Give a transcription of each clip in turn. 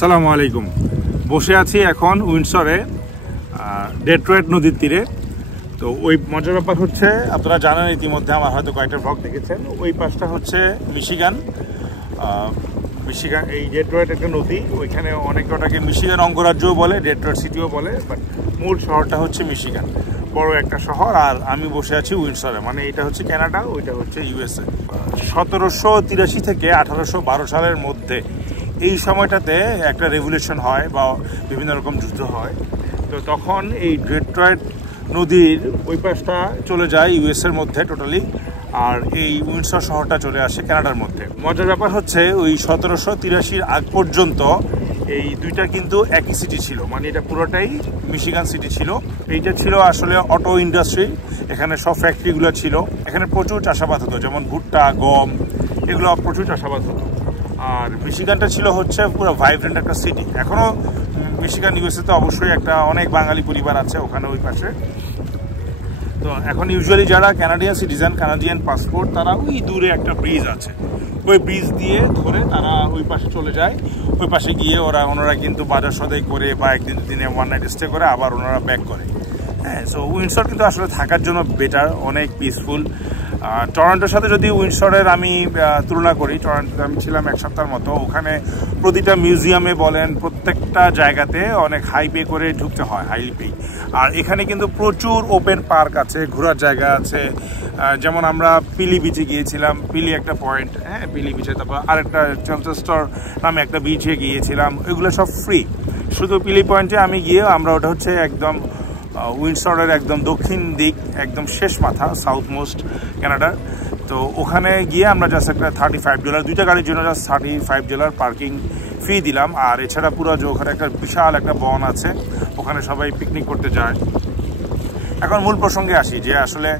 আসসালামু আলাইকুম। বসে আছি এখন উইন্ডসরে, ডেট্রয়েট নদীর তীরে। তো ওই মজার ব্যাপার হচ্ছে, আপনারা জানেন ইতিমধ্যে, আমার হয়তো কয়েকটা ব্লগ দেখেছেন, ওই পাশটা হচ্ছে মিশিগান। এই ডেট্রয়েট একটা নদী, ওইখানে অনেক কটাকে মিশিগান অঙ্গরাজ্যও বলে, ডেট্রয়েট সিটিও বলে, বাট মূল শহরটা হচ্ছে মিশিগান, বড় একটা শহর। আর আমি বসে আছি উইন্ডসরে, মানে এটা হচ্ছে কানাডা, ওইটা হচ্ছে ইউএসএ। 1783 থেকে 1812 সালের মধ্যে এই সময়টাতে একটা রেভলিউশন হয় বা বিভিন্ন রকম যুদ্ধ হয়। তো তখন এই ডেট্রয়েট নদীর ওই পাশটা চলে যায় ইউএসএর মধ্যে টোটালি, আর এই উইন্ডসর শহরটা চলে আসে কানাডার মধ্যে। মজার ব্যাপার হচ্ছে, ওই 1783 আগ পর্যন্ত এই দুইটা কিন্তু একই সিটি ছিল, মানে এটা পুরোটাই মিশিগান সিটি ছিল। এইটা ছিল আসলে অটো ইন্ডাস্ট্রি, এখানে সব ফ্যাক্টরিগুলো ছিল, এখানে প্রচুর চাষাবাদ হতো, যেমন ভুট্টা, গম, এগুলো প্রচুর চাষাবাদ হতো। আর মিশিগানটা ছিল হচ্ছে পুরো ভাইব্রেন্ট একটা সিটি। এখনও মিশিগান ইউএসএতে অবশ্যই একটা অনেক বাঙালি পরিবার আছে ওখানে ওই পাশে। তো এখন ইউজুয়ালি যারা কানাডিয়ান সিটিজেন, কানাডিয়ান পাসপোর্ট, তারা ওই দূরে একটা ব্রিজ আছে, ওই ব্রিজ দিয়ে ধরে তারা ওই পাশে চলে যায়। ওই পাশে গিয়ে ওনারা কিন্তু বাজার সদাই করে বা একদিন দিনে ওয়ান নাইট স্টে করে আবার ওনারা ব্যাক করে। হ্যাঁ, সো উইন্ডসর কিন্তু আসলে থাকার জন্য বেটার, অনেক পিসফুল। টরন্টোর সাথে যদি উইন্ডসরের আমি তুলনা করি, টরন্টোতে আমি ছিলাম এক সপ্তাহের মতো, ওখানে প্রতিটা মিউজিয়ামে বলেন, প্রত্যেকটা জায়গাতে অনেক হাই পে করে ঢুকতে হয়, হাই পে। আর এখানে কিন্তু প্রচুর ওপেন পার্ক আছে, ঘোরার জায়গা আছে। যেমন আমরা পিলি বিচে গিয়েছিলাম, পিলি একটা পয়েন্ট, হ্যাঁ, পিলি বিচে। তারপর আরেকটা চেলচেস্টার নামে একটা বিচে গিয়েছিলাম, ওইগুলো সব ফ্রি। শুধু পিলি পয়েন্টে আমি গিয়ে, আমরা ওটা হচ্ছে একদম উইন্ডসরের একদম দক্ষিণ দিক, একদম শেষ মাথা, সাউথ মোস্ট কানাডার। তো ওখানে গিয়ে আমরা জাস্ট একটা $35, দুইটা গাড়ির জন্য জাস্ট $35 পার্কিং ফি দিলাম। আর এছাড়া পুরো যে ওখানে একটা বিশাল একটা বন আছে, ওখানে সবাই পিকনিক করতে যায়। এখন মূল প্রসঙ্গে আসি, যে আসলে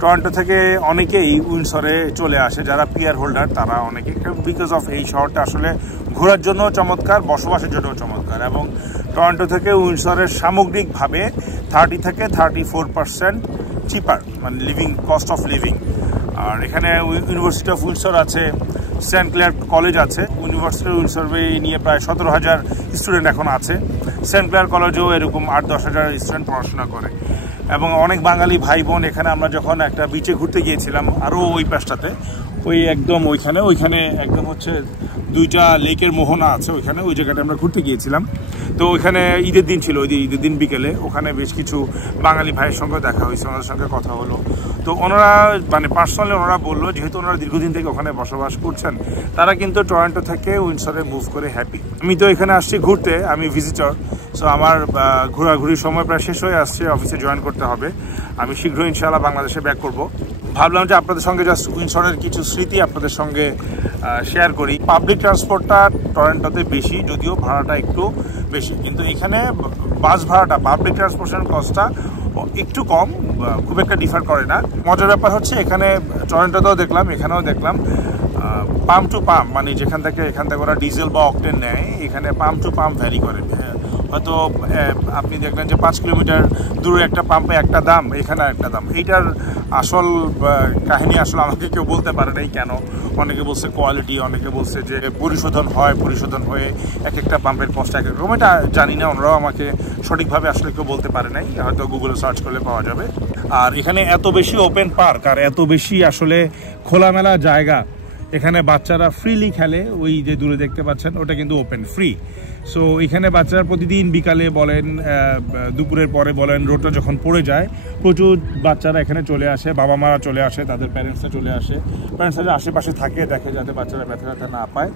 টরন্টো থেকে অনেকেই উইন্ডসরে চলে আসে, যারা পিআর হোল্ডার তারা অনেকে, বিকজ অফ এই শহরটা আসলে ঘোরার জন্য চমৎকার, বসবাসের জন্য চমৎকার। এবং টরন্টো থেকে উইন্ডসরের সামগ্রিকভাবে 30 থেকে 34% চিপার, মানে লিভিং কস্ট অফ লিভিং। আর এখানে ইউনিভার্সিটি অফ উইন্ডসর আছে, সেন্ট ক্লেয়ার কলেজ আছে। ইউনিভার্সিটি অফ উইন্ডসর নিয়ে প্রায় 17,000 স্টুডেন্ট এখন আছে। সেন্ট ক্লেয়ার কলেজেও এরকম 8-10 হাজার স্টুডেন্ট পড়াশোনা করে। এবং অনেক বাঙালি ভাই বোন এখানে, আমরা যখন একটা বিচে ঘুরতে গিয়েছিলাম আরও ওই পাশটাতে, ওই একদম ওইখানে একদম হচ্ছে দুইটা লেকের মোহনা আছে ওইখানে, ওই জায়গাটা আমরা ঘুরতে গিয়েছিলাম। তো ওইখানে ঈদের দিন ছিল, ঈদের দিন বিকেলে ওখানে বেশ কিছু বাঙালি ভাইয়ের সঙ্গে দেখা হয়েছে, ওনাদের সঙ্গে কথা হলো। তো ওনারা মানে পার্সোনালি ওনারা বললো, যেহেতু ওনারা দীর্ঘদিন থেকে ওখানে বসবাস করছেন, তারা কিন্তু টরন্টো থেকে উইন্ডসরে মুভ করে হ্যাপি। আমি তো এখানে আসছি ঘুরতে, আমি ভিজিটর। সো আমার ঘোরাঘুরির সময় প্রায় শেষ হয়ে আসছে, অফিসে জয়েন করতে হবে। আমি শীঘ্রই ইনশাআল্লাহ বাংলাদেশে ব্যাক করব। ভাবলাম যে আপনাদের সঙ্গে জাস্ট উইন্ডসরের কিছু স্মৃতি আপনাদের সঙ্গে শেয়ার করি। পাবলিক ট্রান্সপোর্টটা টরন্টোতে বেশি, যদিও ভাড়াটা একটু বেশি, কিন্তু এখানে বাস ভাড়াটা, পাবলিক ট্রান্সপোর্টেশন কস্টটা একটু কম, খুব একটা ডিফার করে না। মজার ব্যাপার হচ্ছে, এখানে টরন্টোতেও দেখলাম, এখানেও দেখলাম, পাম্প টু পাম্প, মানে এখান থেকে ওরা ডিজেল বা অকটেন নেয়, এখানে পাম্প টু পাম্প ভ্যারি করে। হয়তো আপনি দেখলেন যে 5 কিলোমিটার দূরে একটা পাম্পে একটা দাম, এখানে একটা দাম। এইটার আসল কাহিনী আসলে আমাকে কেউ বলতে পারে নাই কেন। অনেকে বলছে কোয়ালিটি, অনেকে বলছে যে পরিশোধন হয়ে এক একটা পাম্পের কষ্ট এক এক রকম। এটা জানি না, ওনারাও আমাকে সঠিকভাবে আসলে কেউ বলতে পারে নাই, হয়তো গুগলে সার্চ করলে পাওয়া যাবে। আর এখানে এত বেশি ওপেন পার্ক আর এত বেশি আসলে খোলামেলা জায়গা, এখানে বাচ্চারা ফ্রিলি খেলে। ওই যে দূরে দেখতে পাচ্ছেন, ওটা কিন্তু ওপেন ফ্রি। সো এখানে বাচ্চারা প্রতিদিন বিকালে বলেন, দুপুরের পরে বলেন, রোদটা যখন পড়ে যায়, প্রচুর বাচ্চারা এখানে চলে আসে, বাবা মারা চলে আসে, তাদের প্যারেন্টসরা চলে আসে। প্যারেন্টসরা আশেপাশে থাকে, দেখে যাতে বাচ্চারা ব্যথা না পায়।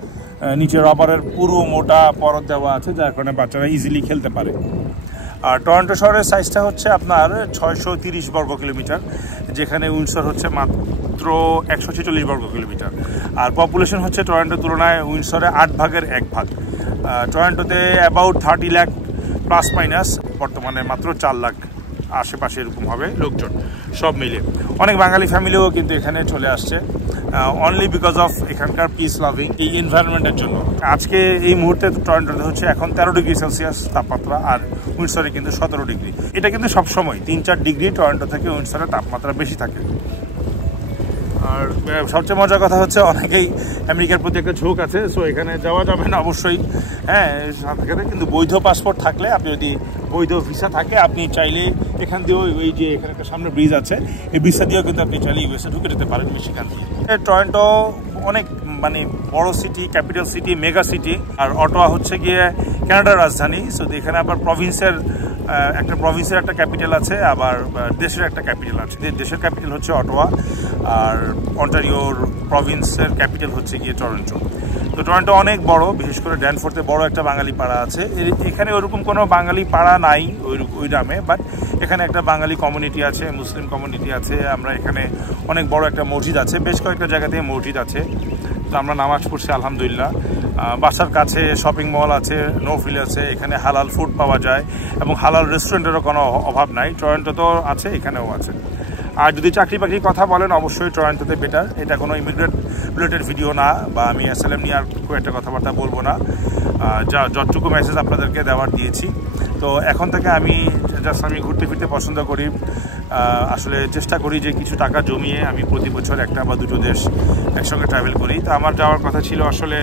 নিচে রবারের পুরো মোটা পরত দেওয়া আছে, যার কারণে বাচ্চারা ইজিলি খেলতে পারে। আর টরন্টো শহরের সাইজটা হচ্ছে আপনার 630 বর্গ কিলোমিটার, যেখানে উইন্ডসর হচ্ছে মাত্র 146 বর্গ কিলোমিটার। আর পপুলেশন হচ্ছে টরন্টোর তুলনায় উইন্ডসরে 8 ভাগের 1 ভাগ। টরন্টোতে অ্যাবাউট 30 লাখ প্লাস মাইনাস, বর্তমানে মাত্র 4 লাখ আশেপাশে এরকম হবে লোকজন সব মিলে। অনেক বাঙালি ফ্যামিলিও কিন্তু এখানে চলে আসছে, অনলি বিকজ অফ এখানকার পিস লাভিং এই এনভায়রনমেন্টের জন্য। আজকে এই মুহূর্তে টরন্টোতে হচ্ছে এখন 13 ডিগ্রি সেলসিয়াস তাপমাত্রা, আর উইন্ডসরে কিন্তু 17 ডিগ্রি। এটা কিন্তু সবসময় 3-4 ডিগ্রি টরন্টো থেকে উইন্ডসরে তাপমাত্রা বেশি থাকে। আর সবচেয়ে মজার কথা হচ্ছে অনেকেই আমেরিকার প্রতি একটা ঝোঁক আছে, সো এখানে যাওয়া যাবে না অবশ্যই, হ্যাঁ সাথে কিন্তু বৈধ পাসপোর্ট থাকলে, আপনি যদি বৈধ ভিসা থাকে আপনি চাইলে এখান দিয়েও ওই যে এখানে একটা সামনে ব্রিজ আছে, এই ব্রিজটা দিয়েও কিন্তু আপনি চাইলে ইউএসএ ঢুকে যেতে পারেন মিশিগান দিয়ে। টরন্টো অনেক মানে বড় city, capital city, mega city. আর অটোয়া হচ্ছে গিয়ে কানাডার রাজধানী। সো এখানে আবার প্রভিন্সের একটা ক্যাপিটাল আছে, আবার দেশের একটা ক্যাপিটাল আছে। দেশের ক্যাপিটাল হচ্ছে অটোয়া, আর অন্টারিওর প্রভিন্সের ক্যাপিটাল হচ্ছে গিয়ে টরন্টো। তো টরন্টো অনেক বড়, বিশেষ করে ড্যানফোর্থে বড় একটা বাঙালি পাড়া আছে। এখানে ওরকম কোনো বাঙালি পাড়া নাই ওই গ্রামে, বাট এখানে একটা বাঙালি কমিউনিটি আছে, মুসলিম কমিউনিটি আছে। আমরা এখানে অনেক বড় একটা মসজিদ আছে, বেশ কয়েকটা জায়গাতে মসজিদ আছে। তো আমরা নামাজ পড়ছি আলহামদুলিল্লাহ। বাসার কাছে শপিং মল আছে, নোফিল আছে, এখানে হালাল ফুড পাওয়া যায় এবং হালাল রেস্টুরেন্টেরও কোনো অভাব নাই। টরন্টো তো আছে, এখানেও আছে। আর যদি চাকরি বাকরির কথা বলেন, অবশ্যই টরন্টোতে বেটার। এটা কোনো ইমিগ্রেট রিলেটেড ভিডিও না, বা আমি অ্যাসাইলাম নিয়ে আর খুব একটা কথাবার্তা বলবো না, যতটুকু মেসেজ আপনাদেরকে দেওয়ার দিয়েছি। তো এখন থেকে আমি ঘুরতে ফিরতে পছন্দ করি। আসলে চেষ্টা করি যে কিছু টাকা জমিয়ে আমি প্রতি বছর একটা বা দুটো দেশ একসঙ্গে ট্রাভেল করি। তো আমার যাওয়ার কথা ছিল আসলে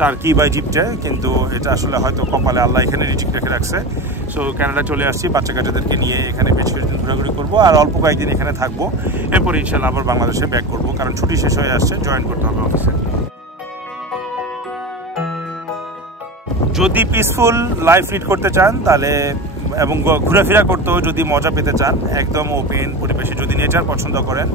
টার্কি বা ইজিপ্টে, কিন্তু এটা আসলে হয়তো কপালে আল্লাহ এখানে রিজিক রেখে রাখছে। সো কানাডা চলে আসছি, বাচ্চা কাচ্চাদেরকে নিয়ে এখানে বেশ কিছুদিন ঘোরাঘুরি করবো, আর অল্প কয়েকদিন এখানে থাকবো। এরপরে ইনশাল্লাহ আবার বাংলাদেশে ব্যাক করবো, কারণ ছুটি শেষ হয়ে আসছে, জয়েন করতে হবে অফিসে। যদি পিসফুল লাইফ লিড করতে চান তাহলে, এবং ঘোরাফেরা করতেও যদি মজা পেতে চান, একদম ওপেন পরিবেশে যদি নেচার পছন্দ করেন,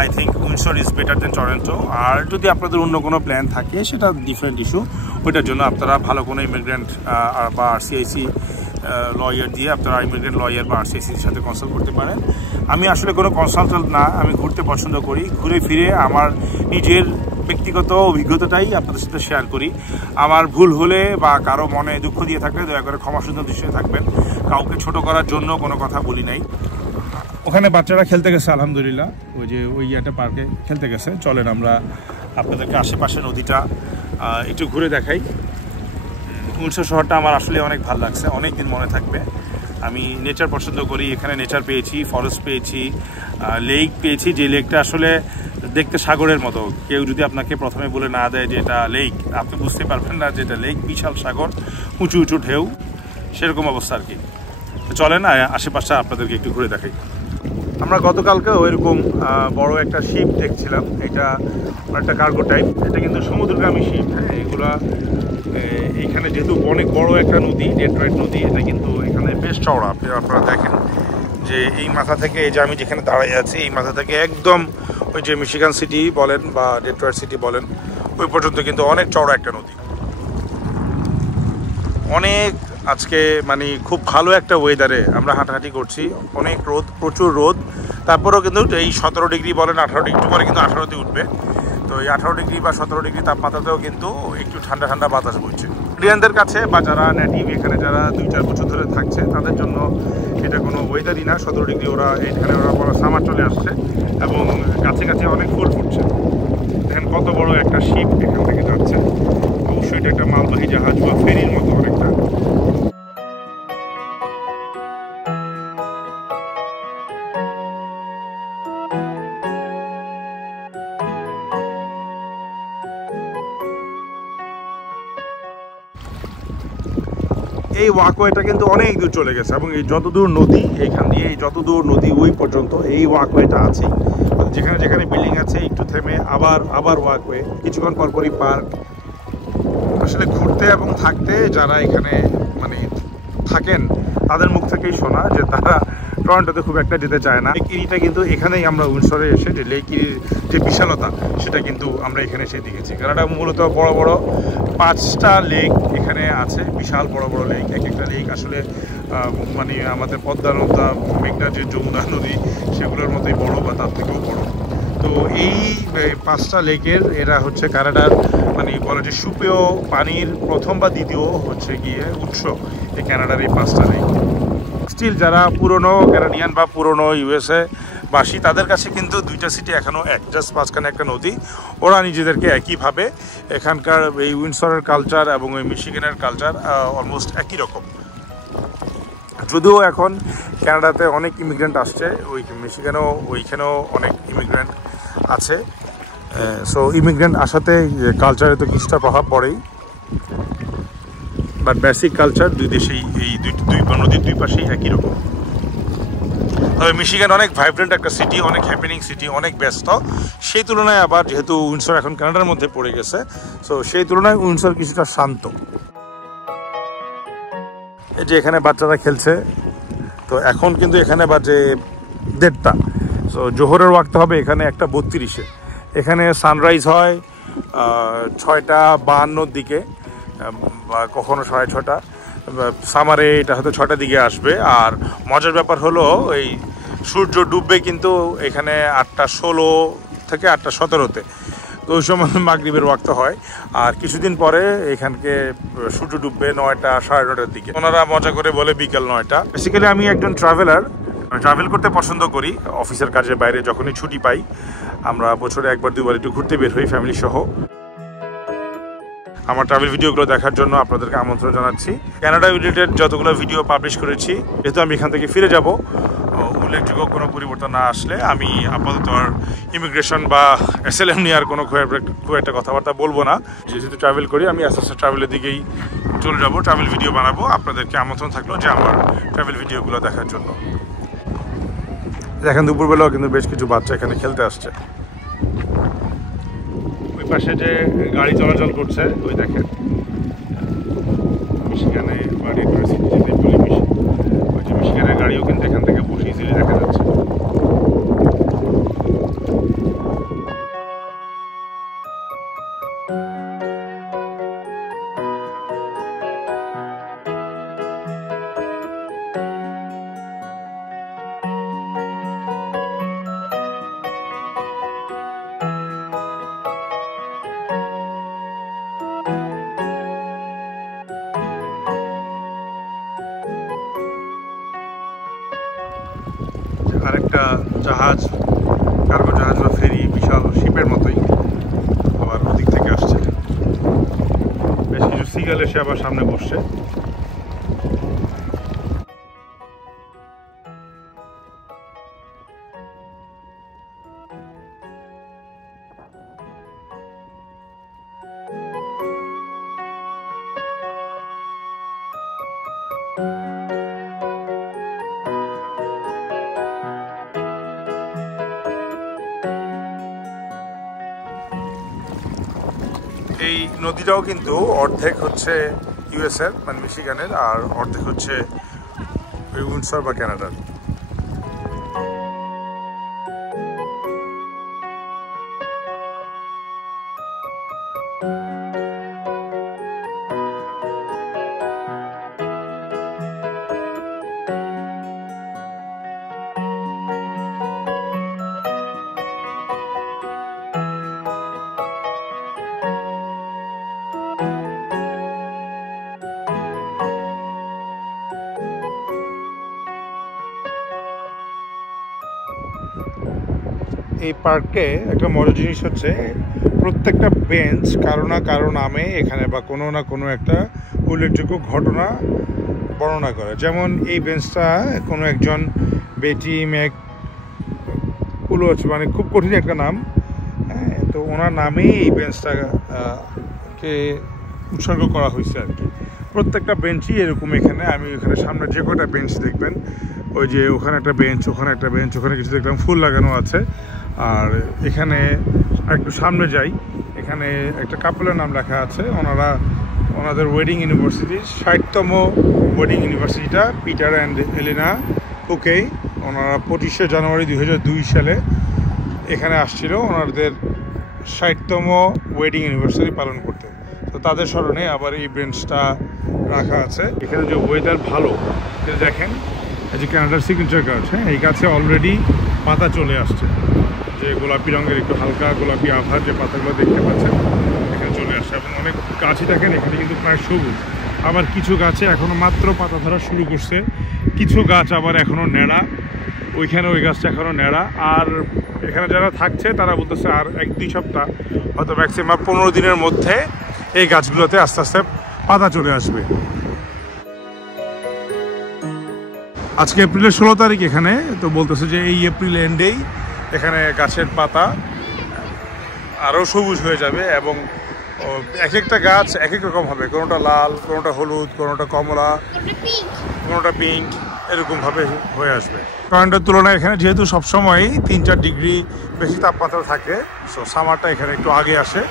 I think Windsor is better then Toronto. আর যদি আপনাদের অন্য কোনো প্ল্যান থাকে, সেটা ডিফারেন্ট ইস্যু। ওইটার জন্য আপনারা ভালো কোনো ইমিগ্রেন্ট বা আরসিআইসি লয়ার দিয়ে আপনারা ইমিগ্রেন্ট লয়ার বা আরসিআইসির সাথে কনসাল্ট করতে পারেন। আমি আসলে কোনো কনসালটেন্ট না, আমি ঘুরতে পছন্দ করি। ঘুরে ফিরে আমার নিজের ব্যক্তিগত অভিজ্ঞতাটাই আপনাদের সাথে শেয়ার করি। আমার ভুল হলে বা কারো মনে দুঃখ দিয়ে থাকলে দয়া করে ক্ষমাসুন্দর দৃষ্টিতে থাকবেন। কাউকে ছোট করার জন্য কোনো কথা বলি নাই। ওখানে বাচ্চারা খেলতে গেছে আলহামদুলিল্লাহ, ওই একটা পার্কে খেলতে গেছে। চলেন আমরা আপনাদেরকে আশেপাশে নদীটা একটু ঘুরে দেখাই। উইন্ডসর শহরটা আমার আসলে অনেক ভালো লাগছে, অনেক দিন মনে থাকবে। আমি নেচার পছন্দ করি, এখানে নেচার পেয়েছি, ফরেস্ট পেয়েছি, লেক পেয়েছি, যে লেকটা আসলে দেখতে সাগরের মতো। কেউ যদি আপনাকে প্রথমে বলে না দেয় যে এটা লেক, আপনি বুঝতে পারবেন না যে এটা লেক। বিশাল সাগর, উঁচু উঁচু ঢেউ, সেরকম অবস্থা আর কি। চলেন আশেপাশে আপনাদেরকে একটু ঘুরে দেখাই। আমরা গতকালকে ওইরকম বড় একটা শিপ দেখছিলাম, এটা একটা কার্গো টাইপ। এটা কিন্তু সমুদ্রগামী শিপ। হ্যাঁ, এগুলা এখানে যেহেতু অনেক বড় একটা নদী, ডেট্রয়েট নদী, এটা কিন্তু এখানে বেশ চওড়া। আপনারা দেখেন যে এই মাথা থেকে, এই যে আমি যেখানে দাঁড়িয়ে আছি, এই মাথা থেকে একদম ওই যে মিশিগান সিটি বলেন বা ডেট্রয়েট সিটি বলেন, ওই পর্যন্ত কিন্তু অনেক চওড়া একটা নদী। অনেক আজকে মানে খুব ভালো একটা ওয়েদারে আমরা হাঁটাহাঁটি করছি। অনেক রোদ, প্রচুর রোদ, তারপরেও কিন্তু এই 17 ডিগ্রি বলেন, 18 ডিগ্রি পরে কিন্তু 18তে উঠবে। তো এই 18 ডিগ্রি বা 17 ডিগ্রি তাপমাত্রাতেও কিন্তু একটু ঠান্ডা ঠান্ডা বাতাস বইছে। ইন্ডিয়ানদের কাছে বা যারা নেটিভ এখানে যারা 2-4 বছর ধরে থাকছে, তাদের জন্য এটা কোনো ওয়েদারই না। 17 ডিগ্রি এখানে ওরা সামার চলে আসছে এবং কাছে কাছে অনেক ফুল ফুটছে। দেখেন কত বড় একটা শিপ এখান থেকে যাচ্ছে। অবশ্যই এটা একটা মালবাহী জাহাজ বা ফেরির মতো অনেকটা। এই ওয়াকওয়েটা কিন্তু অনেক দূর চলে গেছে, এবং এই যতদূর নদী, এইখান দিয়ে যতদূর নদী ওই পর্যন্ত এই ওয়াকওয়েটা আছে। যেখানে যেখানে বিল্ডিং আছে একটু থেমে আবার ওয়াকওয়ে, কিছুক্ষণ পরপরই পার্ক। আসলে ঘুরতে এবং থাকতে যারা এখানে মানে থাকেন, তাদের মুখ থেকেই শোনা যে তারা টরন্টোতে খুব একটা যেতে চায় না। লেক ইরিটা কিন্তু এখানেই আমরা উইন্ডসরে এসে যে লেক ইরির যে বিশালতা, সেটা কিন্তু আমরা এখানে এসে দেখেছি। কারণ এটা মূলত বড় বড় 5টা লেক এখানে আছে, বিশাল বড় বড় লেক। এক একটা লেক আসলে মানে আমাদের পদ্মা নদী, মেঘনা যে যমুনা নদী, সেগুলোর মতোই বড় বা তার থেকেও বড়। তো এই 5টা লেকের এরা হচ্ছে কানাডার মানে বলে যে সুপেয় পানির প্রথম বা দ্বিতীয় হচ্ছে গিয়ে উৎস এই কানাডার এই 5টা লেক। স্টিল যারা পুরনো ক্যানাডিয়ান বা পুরনো ইউএসএ বাসী, তাদের কাছে কিন্তু 2টা সিটি এখনও এক, জাস্ট মাঝখানে একটা নদী। ওরা নিজেদেরকে একইভাবে এখানকার এই উইন্ডসরের কালচার এবং ওই মিশিগানের কালচার অলমোস্ট একই রকম। যদিও এখন কানাডাতে অনেক ইমিগ্রেন্ট আসছে, ওই মিশিগানেও ওইখানেও অনেক ইমিগ্রেন্ট আছে। সো ইমিগ্রেন্ট আসাতে কালচারে তো কিছুটা প্রভাব পড়েই, বাট বেসিক কালচার দুই দেশেই এই দুই নদীর দুই পাশেই একই রকম। তবে মিশিগান অনেক ভাইব্রেন্ট একটা সিটি, অনেক হ্যাপেনিং সিটি, অনেক ব্যস্ত। সেই তুলনায় আবার যেহেতু উইন্ডসর এখন কানাডার মধ্যে পড়ে গেছে, সো সেই তুলনায় উইন্ডসর কিছুটা শান্ত। এই যে এখানে বাচ্চারা খেলছে, তো এখন কিন্তু এখানে বাজে 1:30, সো জোহরের ওয়াক্ত হবে এখানে 1:32-এ। এখানে সানরাইজ হয় 6:52-র দিকে, বা কখনো 6:30। সামারে এটা হয়তো 6টার দিকে আসবে। আর মজার ব্যাপার হলো এই সূর্য ডুববে কিন্তু এখানে 8:16 থেকে 8:17-তে, তো ওই সময় মাগরিবের ওয়াক্ত হয়। আর কিছুদিন পরে এখানকে সূর্য ডুববে 9টা, 9:30-র দিকে। ওনারা মজা করে বলে বিকেল 9টা। বেসিক্যালি আমি একজন ট্রাভেলার, ট্রাভেল করতে পছন্দ করি। অফিসের কাজের বাইরে যখনই ছুটি পাই আমরা বছরে 1-2বার একটু ঘুরতে বের হই ফ্যামিলি সহ। আমার ট্রাভেল ভিডিওগুলো দেখার জন্য আপনাদেরকে আমন্ত্রণ জানাচ্ছি। কানাডা রিলেটেড যতগুলো ভিডিও পাবলিশ করেছি, যেহেতু আমি এখান থেকে ফিরে যাব, উল্লেখযোগ্য কোনো পরিবর্তন না আসলে আমি আপাতত আর ইমিগ্রেশন বা SLM নিয়ে আর কোনো খুব একটা কথাবার্তা বলবো না। যেহেতু ট্রাভেল করি আমি আস্তে আস্তে ট্রাভেলের দিকেই চলে যাব, ট্রাভেল ভিডিও বানাবো। আপনাদেরকে আমন্ত্রণ থাকলো যে আমার ট্রাভেল ভিডিওগুলো দেখার জন্য। দেখেন দুপুরবেলাও কিন্তু বেশ কিছু বাচ্চা এখানে খেলতে আসছে। ওই পাশে যে গাড়ি চলাচল করছে ওই দেখেন, মিশিগানে বা ডেট্রয়েট সিটি যেটাই বলি, ওই যে মিশিগানের গাড়িও কিন্তু এখান থেকে বসে ইজিলি দেখা যাচ্ছে। আরেকটা জাহাজ, কার্গো জাহাজ বা ফেরি, বিশাল শিপের মতোই, আবার ওদিক থেকে আসছে। বেশ কিছু সিগাল এসে আবার সামনে বসছে। এই নদীটাও কিন্তু অর্ধেক হচ্ছে ইউএসএর মানে মিশিগানের, আর অর্ধেক হচ্ছে উইন্ডসর বা কানাডার। এই পার্কে একটা মজার জিনিস হচ্ছে প্রত্যেকটা বেঞ্চ কারো না কারো নামে এখানে বা কোনো না কোনো একটা উল্লেখযোগ্য ঘটনা বর্ণনা করে। যেমন এই বেঞ্চটা কোনো একজন বেটি ম্যাক কুলোচ, মানে খুব কঠিন একটা নাম, হ্যাঁ, তো ওনার নামেই এই বেঞ্চটাকে উৎসর্গ করা হয়েছে আর কি। প্রত্যেকটা বেঞ্চই এরকম। এখানে আমি এখানে সামনে যে কটা বেঞ্চ দেখবেন, ওই যে ওখানে একটা বেঞ্চ, ওখানে একটা বেঞ্চ, ওখানে কিছু দেখলাম ফুল লাগানো আছে। আর এখানে একটু সামনে যাই, এখানে একটা কাপলের নাম লেখা আছে। ওনাদের ওয়েডিং ইউনিভার্সিটি, 60তম ওয়েডিং ইউনিভার্সিটিটা, পিটার অ্যান্ড এলিনা ওকে। ওনারা 25শে জানুয়ারি 2002 সালে এখানে আসছিল ওনাদের 60তম ওয়েডিং ইউনিভার্সিটি পালন করতে। তো তাদের স্মরণে আবার এই বেঞ্চটা রাখা আছে। এখানে যে ওয়েদার ভালো, দেখেন এই যে কানাডার সিগনেচার গাছ, হ্যাঁ, এই গাছে অলরেডি পাতা চলে আসছে, যে গোলাপি রঙের একটু হালকা গোলাপি আভার যে পাতাগুলো দেখতে পাচ্ছেন এখানে চলে আসছে। এবং অনেক গাছই দেখেন এখানে কিন্তু প্রায় সবুজ। আবার কিছু গাছে এখনও মাত্র পাতা ধরা শুরু করছে, কিছু গাছ আবার এখনও ন্যাড়া, ওইখানে ওই গাছটা এখনও ন্যাড়া। আর এখানে যারা থাকছে তারা বলতেছে আর 1-2 সপ্তাহ, হয়তো ম্যাক্সিমাম 15 দিনের মধ্যে এই গাছগুলোতে আস্তে আস্তে পাতা চলে আসবে। আজকে এপ্রিলের 16 তারিখ এখানে, তো বলতেছে যে এই এপ্রিল এন্ডেই এখানে গাছের পাতা আরও সবুজ হয়ে যাবে এবং এক একটা গাছ এক এক রকম হবে, কোনোটা লাল, কোনোটা হলুদ, কোনোটা কমলা, কোনোটা পিঙ্ক, এরকমভাবে হয়ে আসবে। কারেন্টের তুলনায় এখানে যেহেতু সবসময়ই 3-4 ডিগ্রি বেশি তাপমাত্রা থাকে, সো সামারটা এখানে একটু আগে আসে।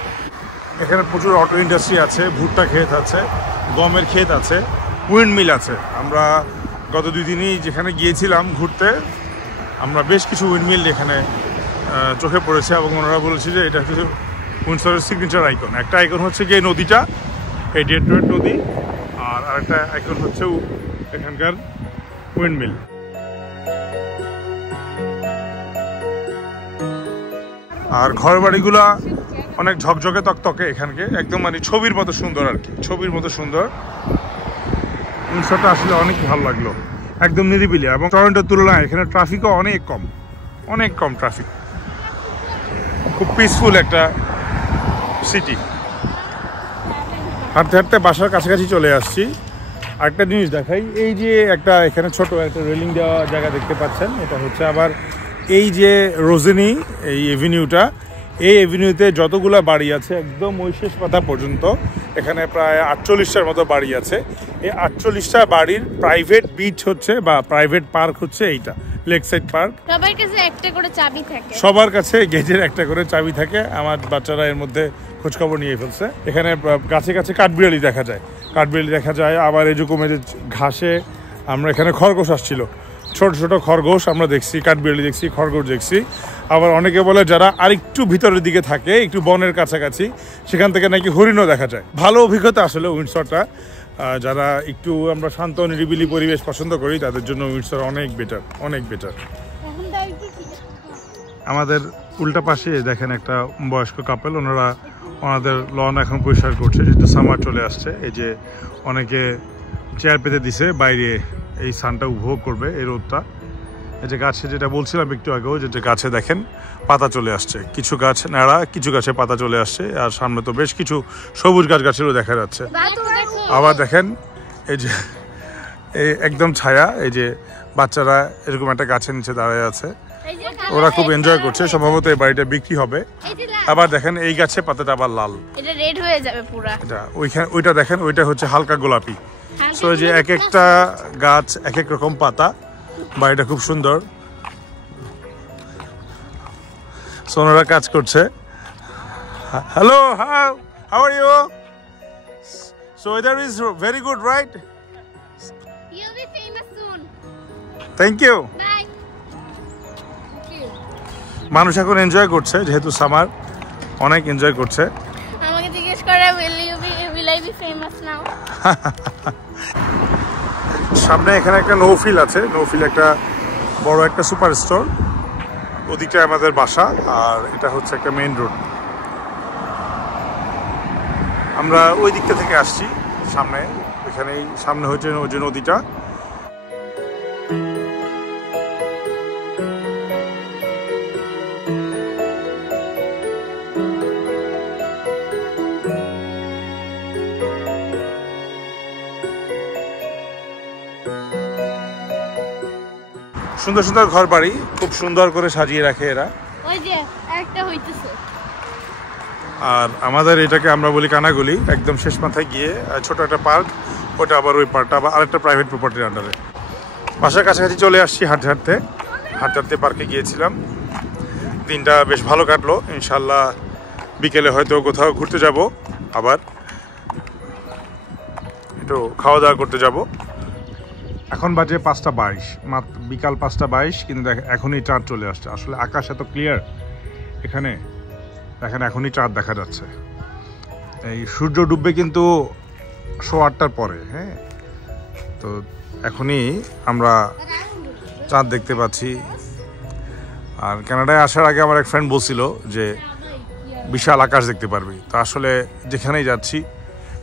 এখানে প্রচুর অটো ইন্ডাস্ট্রি আছে, ভুট্টা ক্ষেত আছে, গমের ক্ষেত আছে, উইন্ড মিল আছে। আমরা গত 2 দিনই যেখানে গিয়েছিলাম ঘুরতে, আমরা বেশ কিছু উইন্ড মিল এখানে চোখে পড়েছে এবং ওনারা বলেছে যে এটা হচ্ছে উইন্ডসরের সিগনেচার আইকন। একটা আইকন হচ্ছে গিয়ে নদীটা, এই ডেট্রয়েট নদী, আর আরেকটা আইকন হচ্ছে এখানকার উইন্ড মিল। আর ঘর বাড়িগুলা অনেক ঝকঝকে তকতকে, এখানকে একদম মানে ছবির মতো সুন্দর আর কি, ছবির মতো সুন্দর। উইন্ডসরটা আসলে অনেক ভালো লাগলো, একদম নিরিবিলি এবং টরন্টোর তুলনায় এখানে ট্রাফিকও অনেক কম ট্রাফিক। খুব পিসফুল একটা সিটি। হাঁটতে হাঁটতে বাসার কাছাকাছি চলে আসছি। আরেকটা জিনিস দেখাই, এই যে একটা এখানে ছোট একটা রেলিং দেওয়া জায়গা দেখতে পাচ্ছেন, এটা হচ্ছে আবার এই যে রোজেনি এই এভিনিউটা, এই এভিনিউতে যতগুলো বাড়ি আছে একদম ওই শেষ পাতা পর্যন্ত, এখানে প্রায় 48টার মতো বাড়ি আছে। এই 48টা বাড়ির প্রাইভেট বিচ হচ্ছে বা প্রাইভেট পার্ক হচ্ছে এইটা, লেক সাইড পার্ক। সবার কাছে একটা করে চাবি থাকে, সবার কাছে গেটের একটা করে চাবি থাকে। আমার বাচ্চারা এর মধ্যে খোঁজখবর নিয়ে ফেলছে। এখানে গাছে গাছে কাঠবিড়ালি দেখা যায়, আবার এরকম ঘাসে আমরা এখানে খরগোশ আসছিল, ছোট ছোট খরগোশ আমরা দেখছি, কাঠবিড়ালি দেখছি, খরগোশ দেখছি। আবার অনেকে বলে যারা আরেকটু ভিতরের দিকে থাকে, একটু বনের কাছাকাছি, সেখান থেকে নাকি হরিণও দেখা যায়। ভালো অভিজ্ঞতা আসলে উইন্ডসরটা। যারা একটু আমরা শান্ত নিরিবিলি পরিবেশ পছন্দ করি তাদের জন্য উইন্ডসর অনেক বেটার। আমাদের উল্টা পাশে দেখেন একটা বয়স্ক কাপল, ওনাদের লন এখন পরিষ্কার করছে, যেহেতু সামার চলে আসছে। এই যে অনেকে চেয়ার পেতে দিছে বাইরে, এই সানটা উপভোগ করবে, এই রোদটা। এই যে গাছে যেটা বলছিলাম একটু আগেও, যে গাছে দেখেন পাতা চলে আসছে, কিছু গাছ নাড়া, কিছু গাছে পাতা চলে আসছে, আর সামনে তো বেশ কিছু সবুজ গাছগাছালিও দেখা যাচ্ছে। আবার দেখেন এই যে একদম ছায়া, এই যে বাচ্চারা এরকম একটা গাছের নিচে দাঁড়ায় আছে, ওরা খুব এনজয় করছে। সম্ভবত এই বাড়িটা বিক্রি হবে। আবার দেখেন এই গাছে পাতাটা আবার লাল, এটা রেড হয়ে যাবে পুরো। ওইটা দেখেন, ওইটা হচ্ছে হালকা গোলাপি। সো এই যে এক একটা গাছ এক এক রকম পাতা, বাড়িটা খুব সুন্দর। সো ওনারা কাজ করছে। Hello, how are you? So weather is very good, right? You'll be famous soon. Thank you. Bye. মানুষ এখন এনজয় করছে, যেহেতু সামার, অনেক এনজয় করছে। আমাকে জিজ্ঞেস করে will I be famous now? সামনে এখানে একটা নৌফিল আছে, নৌফিল একটা বড় একটা সুপার স্টোর, ওদিকটা আমাদের বাসা, আর এটা হচ্ছে একটা মেইন রোড। আমরা ওই দিকটা থেকে আসছি, সামনে এখানেই সামনে হচ্ছে ওই যে নদীটা। সুন্দর সুন্দর ঘর বাড়ি খুব সুন্দর করে সাজিয়ে রাখে এরা। ওই যে একটা হইতেছে। আর আমাদের এটাকে আমরা বলি কানাগলি, একদম শেষ মাথায় গিয়ে ছোট একটা পার্ক, ওটা আবার ওই পার্কটা আবার আরেকটা প্রাইভেট প্রপার্টির আন্ডারে। বাসার কাছাকাছি চলে আসছি হাঁটতে হাঁটতে পার্কে গিয়েছিলাম। দিনটা বেশ ভালো কাটলো। ইনশাল্লাহ বিকেলে হয়তো কোথাও ঘুরতে যাব, আবার একটু খাওয়া দাওয়া করতে যাব। এখন বাজে 5:22, মাত্র বিকাল 5:22, কিন্তু এখনই চাঁদ চলে আসছে। আসলে আকাশ এত ক্লিয়ার এখানে, দেখেন এখনই চাঁদ দেখা যাচ্ছে। এই সূর্য ডুববে কিন্তু 8:15 পরে। হ্যাঁ, তো এখনই আমরা চাঁদ দেখতে পাচ্ছি। আর কানাডায় আসার আগে আমার এক ফ্রেন্ড বলছিল যে বিশাল আকাশ দেখতে পারবি, তো আসলে যেখানেই যাচ্ছি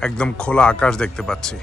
একদম খোলা আকাশ দেখতে পাচ্ছি।